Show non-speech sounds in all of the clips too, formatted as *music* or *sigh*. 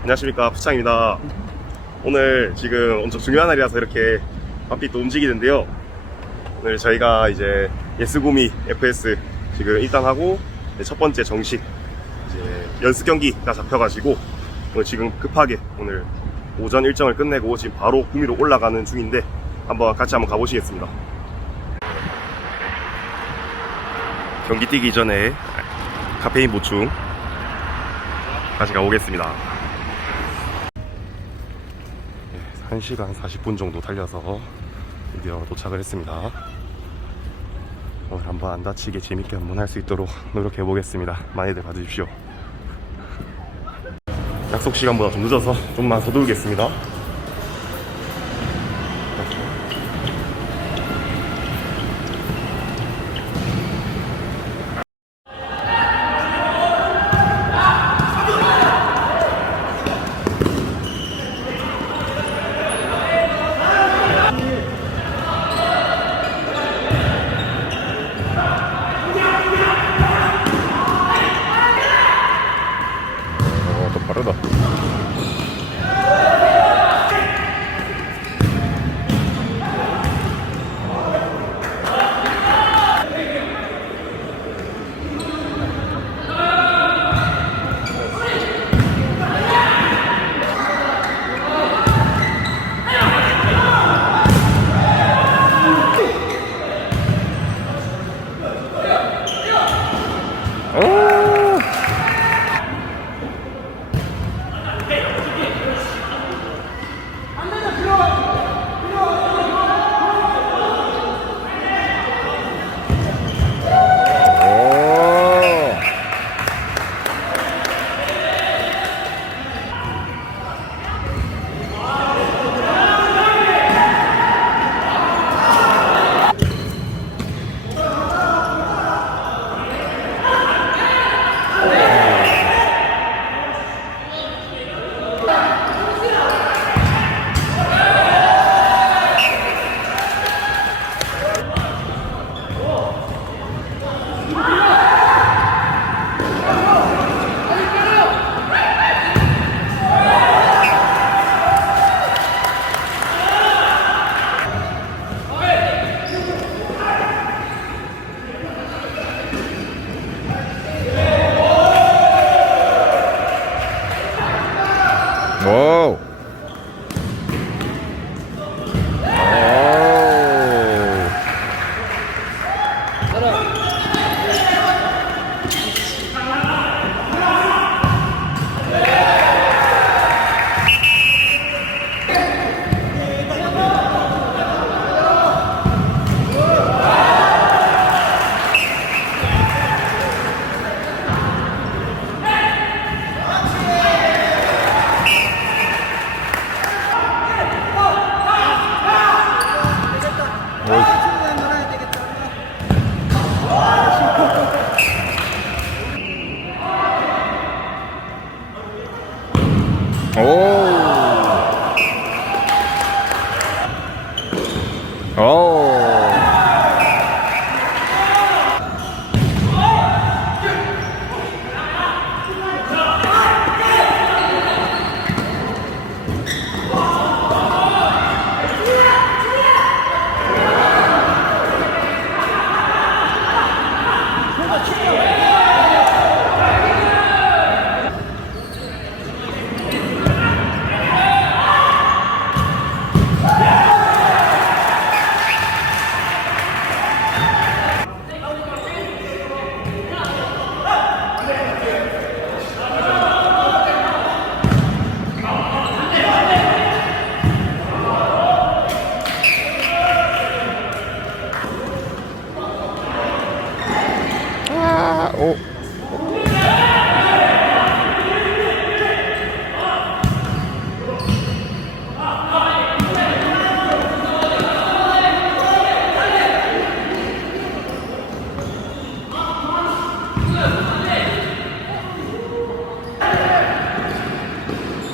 안녕하십니까. 부창입니다. 오늘 지금 엄청 중요한 날이라서 이렇게 바삐 또 움직이는데요. 오늘 저희가 이제 예스고미 FS 지금 일단 하고 이제 첫 번째 정식 이제 연습 경기가 잡혀가지고 오늘 지금 급하게 오늘 오전 일정을 끝내고 지금 바로 구미로 올라가는 중인데 한번 같이 한번 가보시겠습니다. 경기 뛰기 전에 카페인 보충 다시 가보겠습니다 1시간 40분 정도 달려서 드디어 도착을 했습니다. 오늘 한번 안 다치게 재밌게 한번 할 수 있도록 노력해 보겠습니다. 많이들 봐주십시오. 약속 시간보다 좀 늦어서 좀만 서두르겠습니다.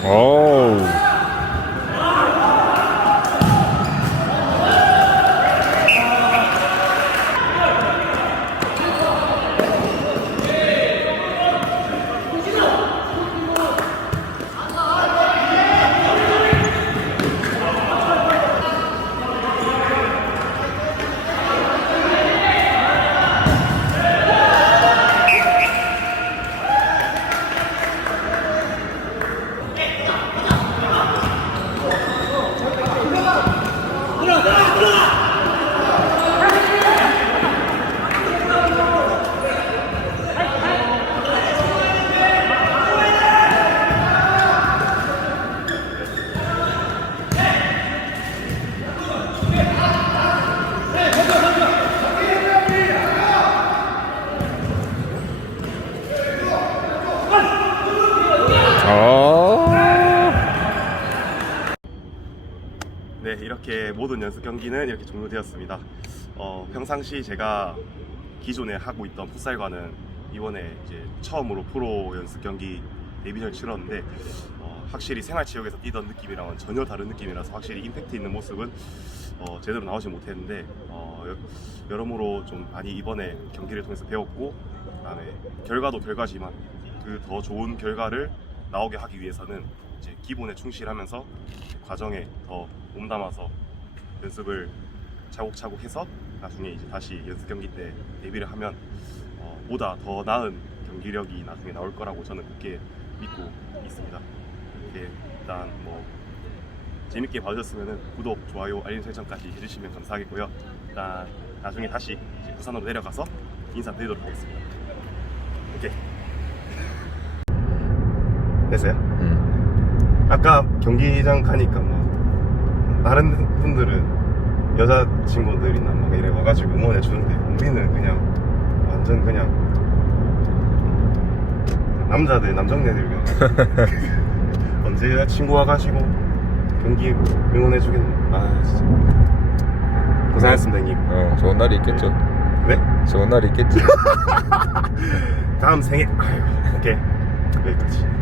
오우. 이렇게 모든 연습 경기는 이렇게 종료되었습니다. 어, 평상시 제가 기존에 하고 있던 풋살과는 이번에 이제 처음으로 프로 연습 경기 데뷔전을 치렀는데 어, 확실히 생활체육에서 뛰던 느낌이랑은 전혀 다른 느낌이라서 확실히 임팩트 있는 모습은 어, 제대로 나오지 못했는데 어, 여- 여러모로 좀 많이 이번에 경기를 통해서 배웠고 그다음에 결과도 결과지만 그 더 좋은 결과를 나오게 하기 위해서는 이제 기본에 충실하면서 과정에 더 몸담아서 연습을 차곡차곡 해서 나중에 이제 다시 연습 경기 때 데뷔를 하면 어, 보다 더 나은 경기력이 나중에 나올 거라고 저는 그렇게 믿고 있습니다. 이렇게 일단 뭐 재밌게 봐주셨으면 구독, 좋아요, 알림 설정까지 해주시면 감사하겠고요. 일단 나중에 다시 부산으로 내려가서 인사드리도록 하겠습니다. 오케이. *laughs* 됐어요? 음. 아까 경기장 가니까 막 다른 분들은 여자 친구들이나 막 이래 와가지고 응원해 주는데 우리는 그냥 완전 그냥 남자들 남정네들 그냥 *laughs* 언제 여자 친구 와가지고 경기 응원해 주겠네 아 진짜 고생하셨습니다 형님 어, 좋은 날이 있겠죠. 네? 좋은 날이 있겠지. *laughs* 다음 생에 아유 오케이 여기까지